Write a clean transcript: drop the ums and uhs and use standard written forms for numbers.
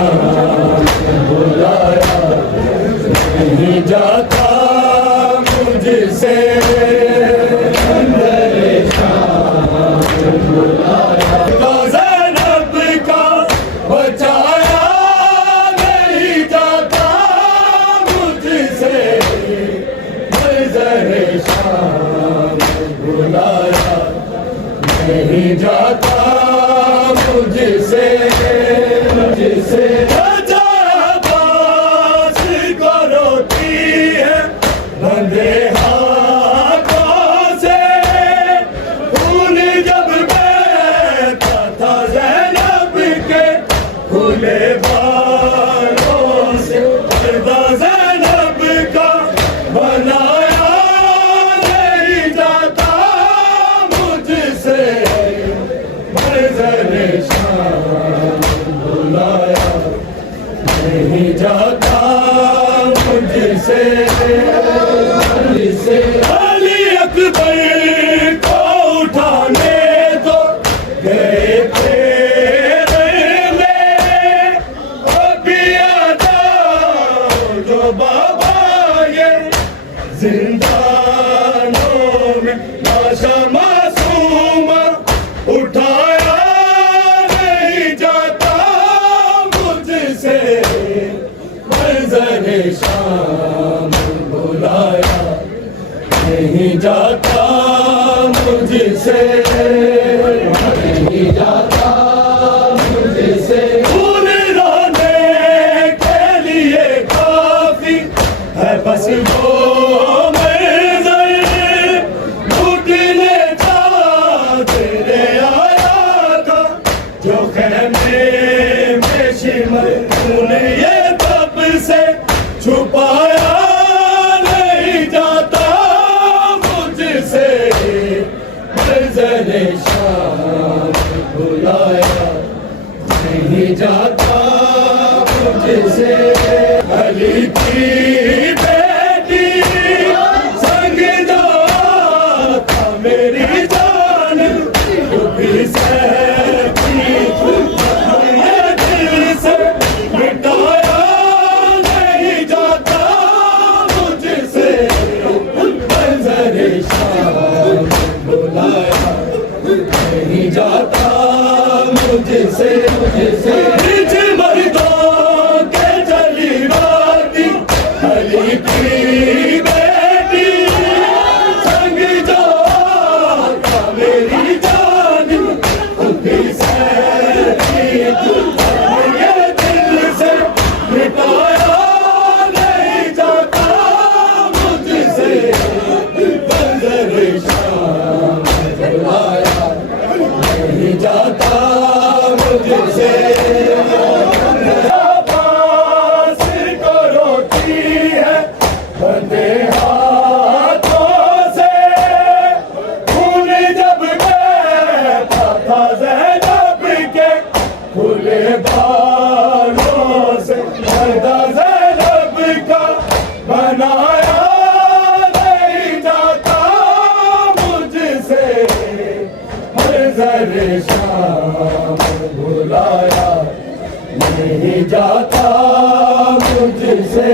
शाम बुलाया नहीं जाता मुझसे ज़ैनब का बचाया नहीं जाता मुझसे मंज़र-ए शाम बुलाया नहीं जाता मुझसे बास को रोती है बंदे हाथों से खून जब बहता था ज़ैनब के खुले बालों से पर्दा ज़ैनब का बनाया नहीं जाता मुझसे मंज़र-ए शाम बुलाया नहीं जाता मुझसे अली अकबर को उठाने तो गए थे में अभी आ जाओ जो बाबा ये जिंदानों में लाशा मासूमा उठाया नहीं जाता मुझसे मंज़र-ए शाम बुलाया नहीं जाता मुझसे नहीं जाता मुझसे खून रोने के लिए काफी है बस वो मंज़र लूटने का तेरे आया था जो कहने में शिमर तूने ये तब से छुपाया नहीं जाता मुझसे मंज़र-ए शाम बुलाया नहीं जाता मुझसे अली की बेटी संग जो था मेरी जान वो भी सहती ये दिल से मिटाया नहीं जाता मुझसे मंज़र-ए शाम बुलाया नहीं जाता मुझसे निज मर्दों के चली बाती अली की बेटी संग जो था मेरी जान उनकी सहती ये दिल से मिटाया नहीं जाता मुझसे मंज़र-ए शाम बुलाया नहीं जाता मुझसे बास को रोती है बंदे हाथों से खून जब बहता था ज़ैनब के खुले बालों से पर्दा ज़ैनब का बनाया नहीं जाता मुझसे मंज़र-ए शाम बुलाया नहीं जाता मुझसे।